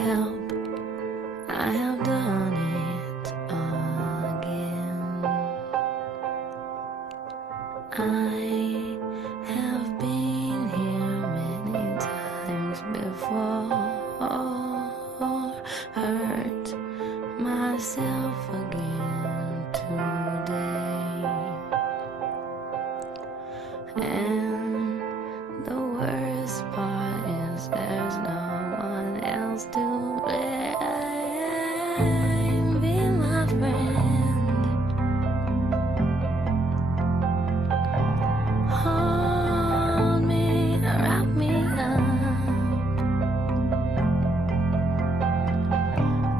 help, I have done it again. I have been here many times before, hurt myself again today, and the worst part is there's no one else to blame. Be my friend, hold me, wrap me up,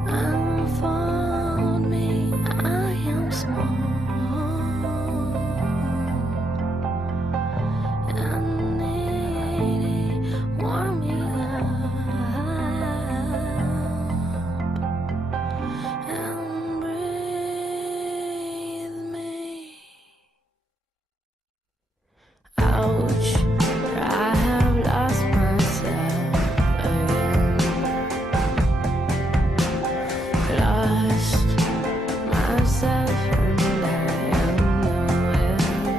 unfold me, I am small, and needy, warm me up, and breathe me. Ouch, I have lost myself again. Lost myself and I am nowhere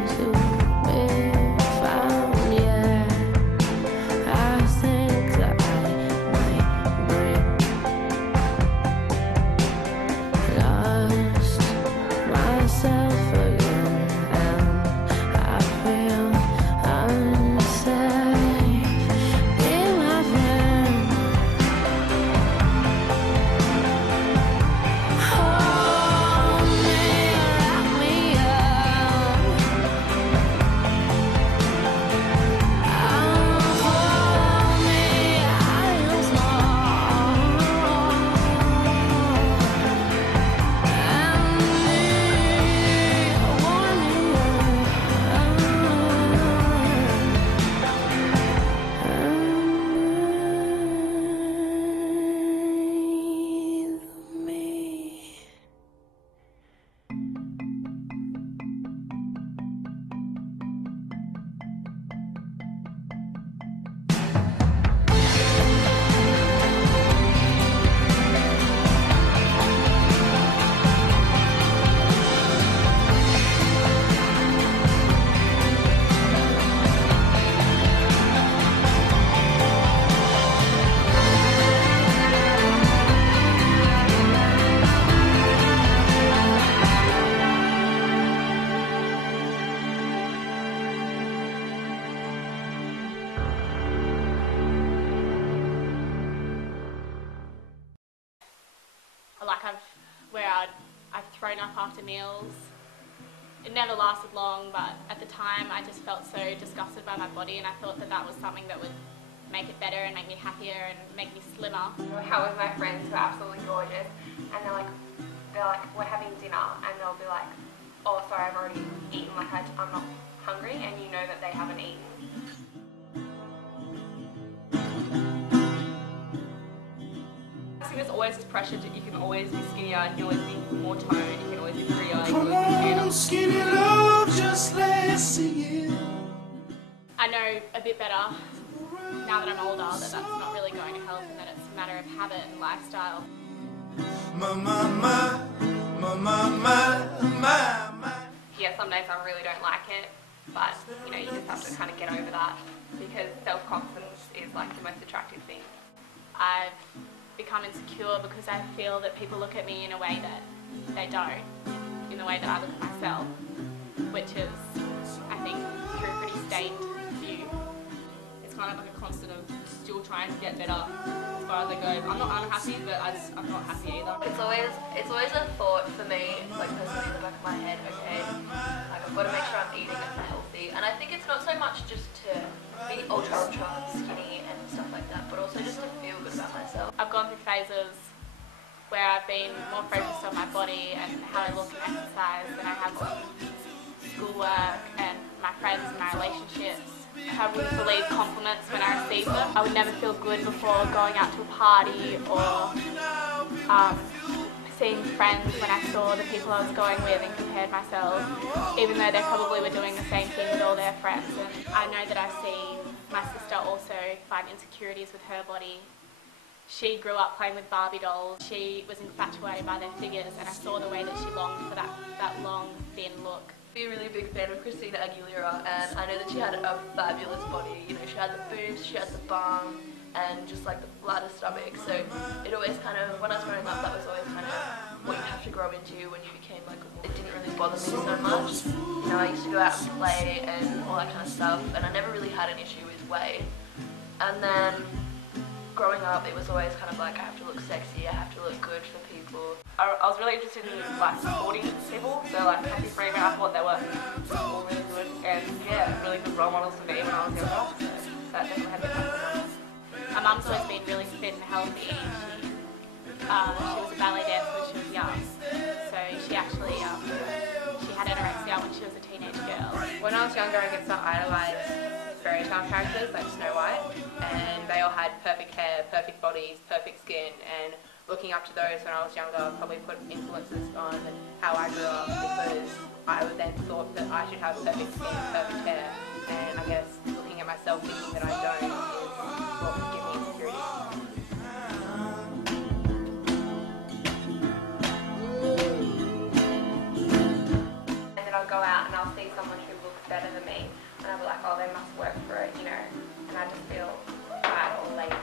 to be found. Yeah, I think that I might break. Lost myself again and I feel unsafe. Be my friend, hold me, wrap me up, unfold me, I am small, and need, warm me up, and breathe me. Like I've thrown up after meals. It never lasted long, but at the time I just felt so disgusted by my body, and I thought that that was something that would make it better and make me happier and make me slimmer. How with my friends who are absolutely gorgeous, and they're like, we're having dinner, and they'll be like, oh sorry, I've already eaten, like I'm not hungry, and you know that they haven't eaten. I think there's always this pressure that you can always be skinnier, and you can always be more toned, you can always be prettier, you can Come always be on, skinny love, just let's see it. I know a bit better now that I'm older that that's not really going to help, and that it's a matter of habit and lifestyle. My. Yeah, some days I really don't like it, but you know, you just have to kind of get over that, because self-confidence is like the most attractive thing. I've become insecure because I feel that people look at me in a way that they don't, in the way that I look at myself, which is, I think, through a pretty stained view. It's kind of like a constant of still trying to get better as far as I go. I'm not unhappy, but I'm not happy either. It's always a thought for me, like personally in the back of my head, okay, like I've got to make sure I'm eating healthy, and I think it's not so much just to be ultra skinny and stuff like that, but also just to feel good about myself. I've gone through phases where I've been more focused on my body and how I look and exercise than I have on schoolwork and my friends and my relationships. I wouldn't believe compliments when I receive them. I would never feel good before going out to a party or seeing friends when I saw the people I was going with and compared myself, even though they probably were doing the same thing with all their friends. And I know that I see my sister also find insecurities with her body. She grew up playing with Barbie dolls. She was infatuated by their figures, and I saw the way that she longed for that long, thin look. Be a really big fan of Christina Aguilera, and I know that she had a fabulous body. You know, she had the boobs, she had the bum, and just like the flatter stomach. So it always kind of, when I was growing up, that was always kind of what you have to grow into when you became like a woman. It didn't really bother me so much. You know, I used to go out and play and all that kind of stuff, and I never really had an issue with weight. And then growing up, it was always kind of like, I have to look sexy, I have to look good for people. I was really interested in like supporting people, so like Happy Freeman, I thought they were all really good and yeah, really good role models for me when I was younger. So that definitely had an impact on me. My mum's always been really fit and healthy. She was a ballet dancer when she was young, so she actually she had anorexia when she was a teenage girl. When I was younger, I guess I idolised fairy tale characters like Snow White, and they all had perfect hair, perfect bodies, perfect skin, and looking up to those when I was younger probably put influences on how I grew up, because I would then thought that I should have perfect skin, perfect hair, and I guess looking at myself thinking that I don't is what would give me insecurity. And then I'll go out and I'll see someone who looks better than me, and I'll be like, oh, they must work for it, you know, and I just feel fat or lazy.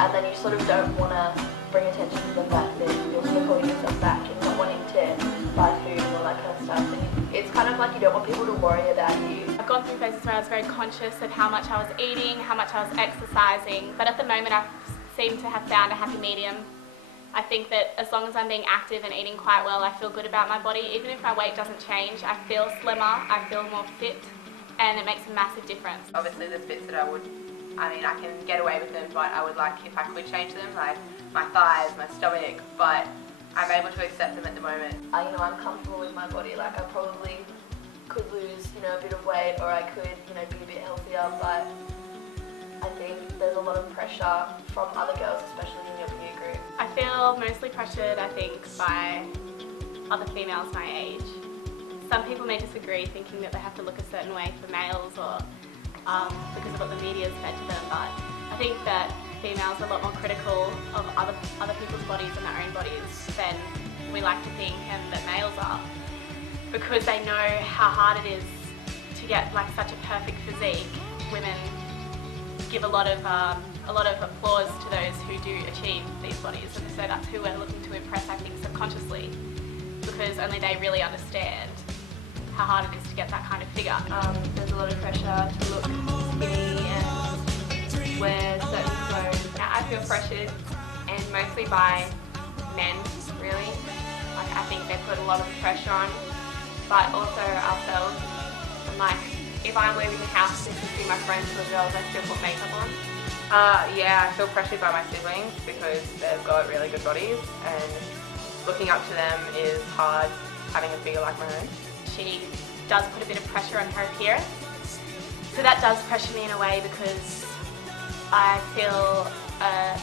And then you sort of don't want to bring attention to the fact that you're sort of holding yourself back and not wanting to buy food and all that kind of stuff. And it's kind of like you don't want people to worry about you. I've gone through phases where I was very conscious of how much I was eating, how much I was exercising, but at the moment I seem to have found a happy medium. I think that as long as I'm being active and eating quite well, I feel good about my body. Even if my weight doesn't change, I feel slimmer, I feel more fit, and it makes a massive difference. Obviously there's bits that I can get away with them, but I would like if I could change them, like my thighs, my stomach, but I'm able to accept them at the moment. You know, I'm comfortable with my body. Like I probably could lose, you know, a bit of weight, or I could, you know, be a bit healthier, but I think there's a lot of pressure from other girls, especially in your peer group. I feel mostly pressured, I think, by other females my age. Some people may disagree, thinking that they have to look a certain way for males, or because of what the media's fed to them, but I think that females are a lot more critical of other people's bodies and their own bodies than we like to think and that males are, because they know how hard it is to get like such a perfect physique. Women give a lot of applause to those who do achieve these bodies, and so that's who we're looking to impress, I think, subconsciously, because only they really understand how hard it is to get that kind of figure. There's a lot of pressure to look skinny and wear certain clothes. I feel pressured, and mostly by men, really. Like I think they put a lot of pressure on, but also ourselves. And like, if I'm leaving the house to see my friends or girls, I still put makeup on. Yeah, I feel pressured by my siblings because they've got really good bodies, and looking up to them is hard, having a figure like my own. She does put a bit of pressure on her appearance, so that does pressure me in a way, because I feel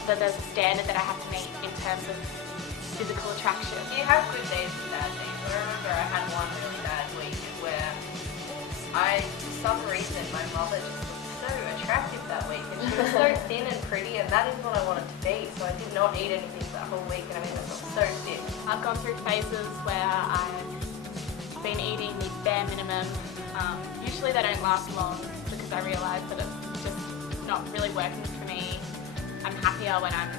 that there's a standard that I have to meet in terms of physical attraction. You have good days and bad days. I remember I had one really bad week where for some reason, my mother just looked so attractive that week, and she was so thin and pretty, and that is what I wanted to be, so I did not eat anything for that whole week, and I mean, I felt so sick. I've gone through phases where I've been eating the bare minimum. Usually they don't last long, because I realise that it's just not really working for me. I'm happier when I'm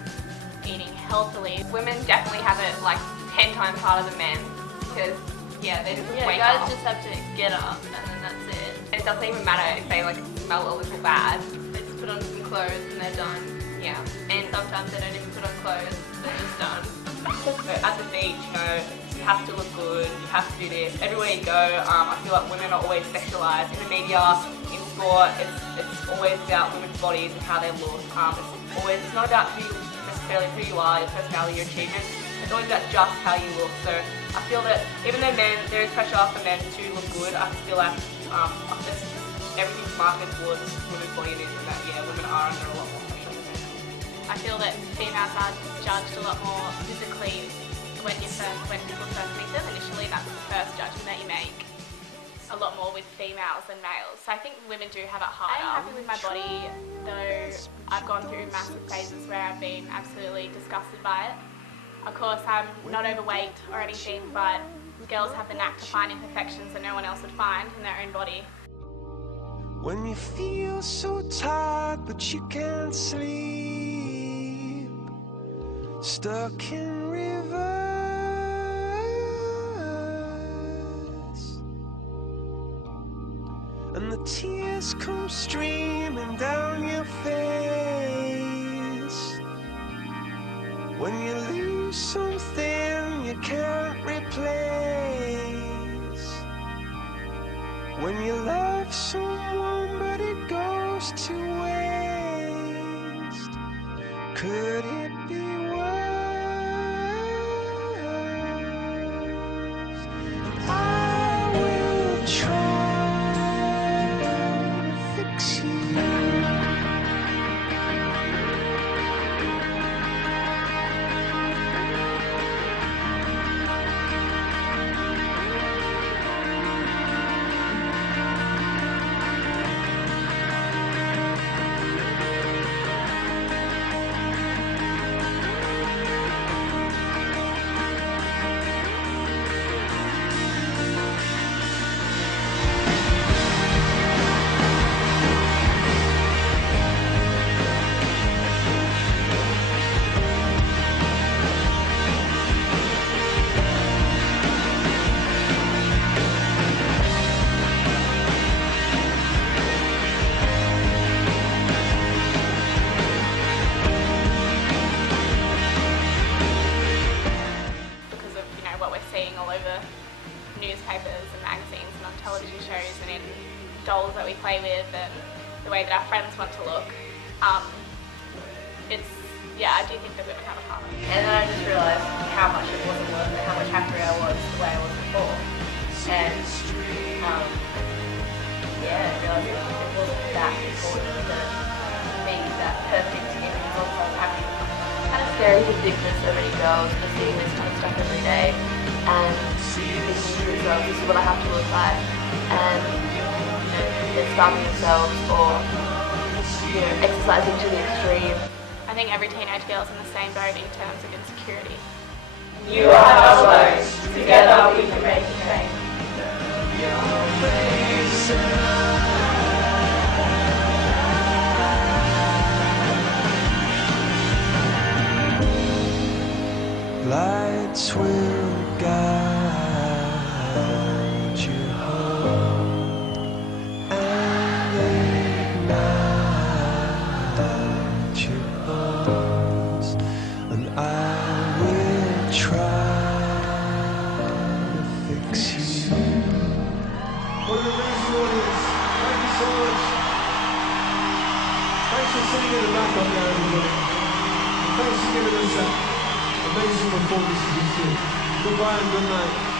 eating healthily. Women definitely have it like 10 times harder than men, because yeah, they just wake guys up. just have to get up and then that's it. And it doesn't even matter if they like smell a little bad. They just put on some clothes and they're done. Yeah. And sometimes they don't even put on clothes, they're just done. At the beach, you know, you have to look good, you have to do this. Everywhere you go, I feel like women are always sexualised. In the media, in sport, it's always about women's bodies and how they look. It's not about necessarily who you are, your personality, your achievements. It's always about just how you look. So I feel that even though there is pressure for men to look good, I feel like everything's marketed towards women's body image, and that women are under a lot more pressure than men. I feel that females are judged a lot more physically when people first meet them. Initially, that's the first judgment that you make. a lot more with females than males. So I think women do have it harder. I'm happy with my body, though I've gone through massive phases where I've been absolutely disgusted by it. Of course, I'm not overweight or anything, but girls have the knack to find imperfections that no one else would find in their own body. When you feel so tired but you can't sleep, stuck in reverse, and the tears come streaming down your face, when you lose something you can't replace, when you love someone but it goes to waste, could it be worse? I will try to fix you. Because of, you know, what we're seeing all over newspapers and magazines and on television shows and in dolls that we play with and the way that our friends want to look. I do think that women have it harder. And then I just realised how much it wasn't worth it, how much happier I was the way I was before. And I realised it wasn't that important to be that perfect image as long as I was happy. It's kind of scary to think there's so many girls that are seeing this kind of stuff every day and thinking to themselves, this is what I have to look like. And they're starving themselves or exercising to the extreme. I think every teenage girl is in the same boat in terms of insecurity. You are our boats. Together we can make change. Lights will guide you home and ignite your bones, and I will try to fix you. What an amazing audience. Thank you so much. Thanks for sitting in the back up there, everybody. Thanks for giving us that amazing performance you did. Goodbye and good night.